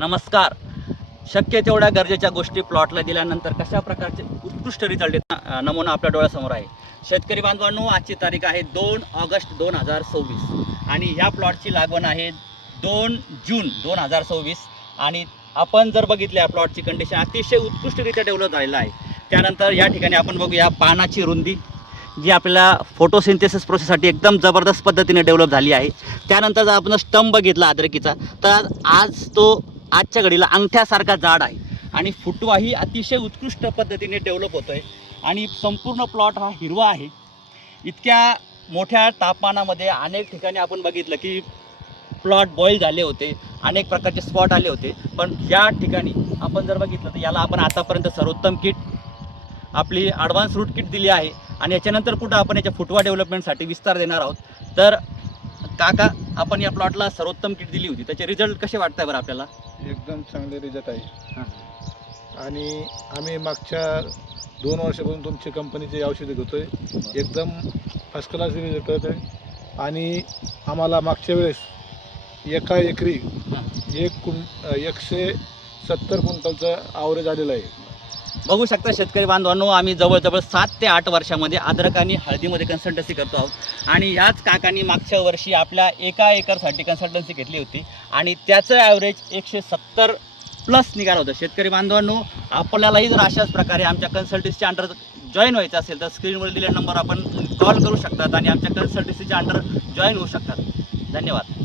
नमस्कार. शक्य तेवढ्या गरजेच्या गोष्टी प्लॉटला दिल्यानंतर कशा प्रकारचे उत्कृष्ट रिझल्ट येतात नमुना आपल्या डोळ्यासमोर आहे. शेतकरी बांधवांनो, आजची तारीख आहे 2 ऑगस्ट 2024 आणि ह्या प्लॉटची लागवड आहे 2 जून 2024 आणि आपण जर बघितल्या प्लॉटची कंडिशन अतिशय उत्कृष्टरित्या डेव्हलप झालेलं आहे. त्यानंतर या ठिकाणी आपण बघूया पानाची रुंदी जी आपल्याला फोटोसिंथेसिस प्रोसेससाठी एकदम जबरदस्त पद्धतीने डेव्हलप झाली आहे. त्यानंतर जर आपण स्टंप बघितला अद्रकीचा तर आज तो आजच्या घडीला अंगठ्यासारखा जाड आहे आणि फुटवाही अतिशय उत्कृष्ट पद्धतीने डेव्हलप होतो आहे आणि संपूर्ण प्लॉट हा हिरवा आहे. इतक्या मोठ्या तापमानामध्ये अनेक ठिकाणी आपण बघितलं की प्लॉट बॉईल झाले होते, अनेक प्रकारचे स्पॉट आले होते, पण या ठिकाणी आपण जर बघितलं तर याला आपण आतापर्यंत सर्वोत्तम किट आपली ॲडव्हान्स रूट किट दिली आहे आणि याच्यानंतर कुठं आपण याच्या फुटवा डेव्हलपमेंटसाठी विस्तार देणार आहोत. तर काका, आपण या प्लॉटला सर्वोत्तम किट दिली होती, त्याचे रिझल्ट कसे वाटत आहे बरं आपल्याला? एकदम चांगले रिझल्ट आहे. आणि आम्ही मागच्या 2 वर्षापासून तुमच्या कंपनीचे औषधे घेतोय, एकदम फर्स्ट क्लास रिझल्ट होत आहे. आणि आम्हाला मागच्या वेळेस एका एकरी 170 क्विंटलचं ॲव्हरेज आलेलं आहे. बघू शकता शेतकरी बांधवांनो, आम्ही जवळजवळ 7 ते 8 वर्षामध्ये अद्रक आणि हळदीमध्ये कन्सल्टन्सी करतो आहोत आणि याच काकांनी मागच्या वर्षी आपल्या एका एकरसाठी कन्सल्टन्सी घेतली होती आणि त्याचं ॲव्हरेज 170 प्लस निघालं होतं. शेतकरी बांधवांनो, आपल्यालाही जर अशाच प्रकारे आमच्या कन्सल्टन्सीच्या अंडर जॉईन व्हायचं असेल तर स्क्रीनवर दिलेल्या नंबर आपण कॉल करू शकतात आणि आमच्या कन्सल्टन्सीच्या अंडर जॉईन होऊ शकतात. धन्यवाद.